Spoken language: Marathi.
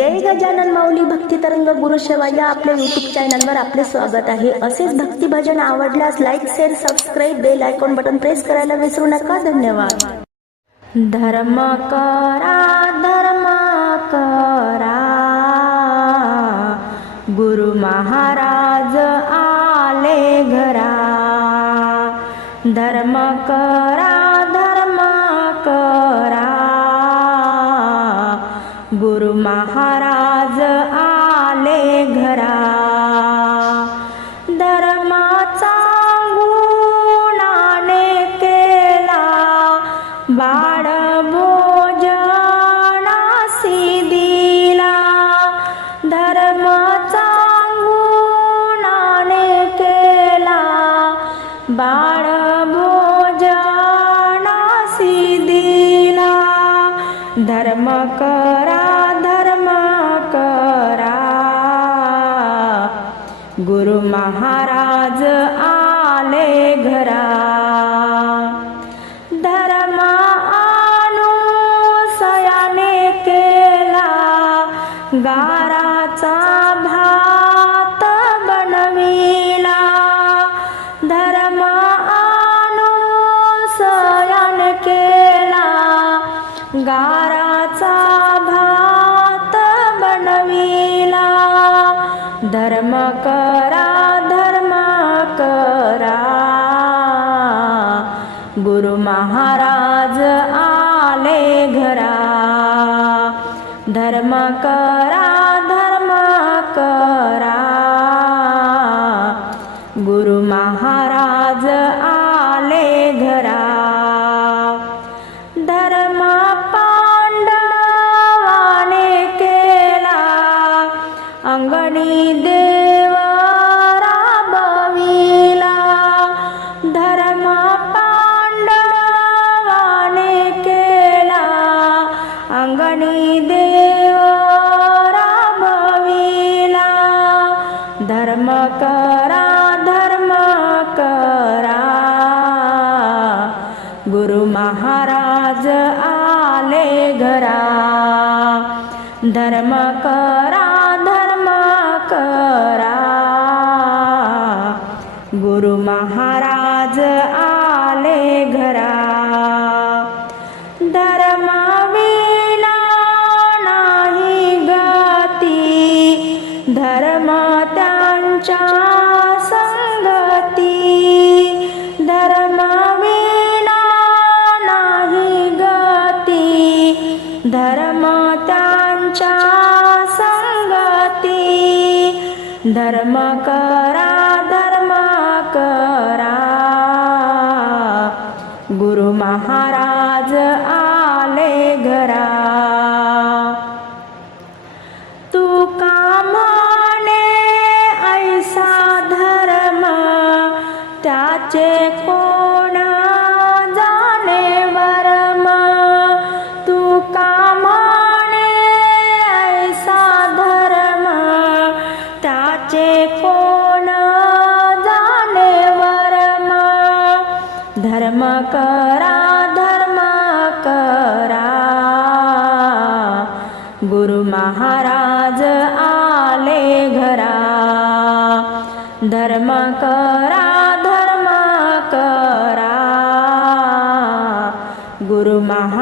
जय गजानन माऊली भक्ती तरंग गुरुसेवा या आपल्या युट्यूब चॅनलवर आपले स्वागत आहे. असेच भक्ती भजन आवडल्यास like share subscribe bell icon button press करायला विसरू नका. धन्यवाद. धर्म करा धर्म करा. गुरु महाराज आले घरा. धर्म करा महाराज आले घरा. धर्माचा गुणाने केला. बाळ भोजनासी दिला. धर्माचा गुणाने केला. बाळ भोजनासी गुरु महाराज आले घरा. धर्म अनुसयाने केला गाराचा गुरु महाराज आले घरा. धर्म करा धर्म करा. गुरु महाराज आले घरा. धर्म पांडवाने केला. अंगणी देवारा राबविला धर्म धर्म करा धर्म करा. गुरु महाराज आले घरा. धर्म करा धर्म करा. गुरु महाराज आले घरा. तू कामाने ऐसा धर्म? त्याचे कोण धर्म करा धर्म करा. गुरु महाराज आले घरा. धर्म करा धर्म करा. गुरु महा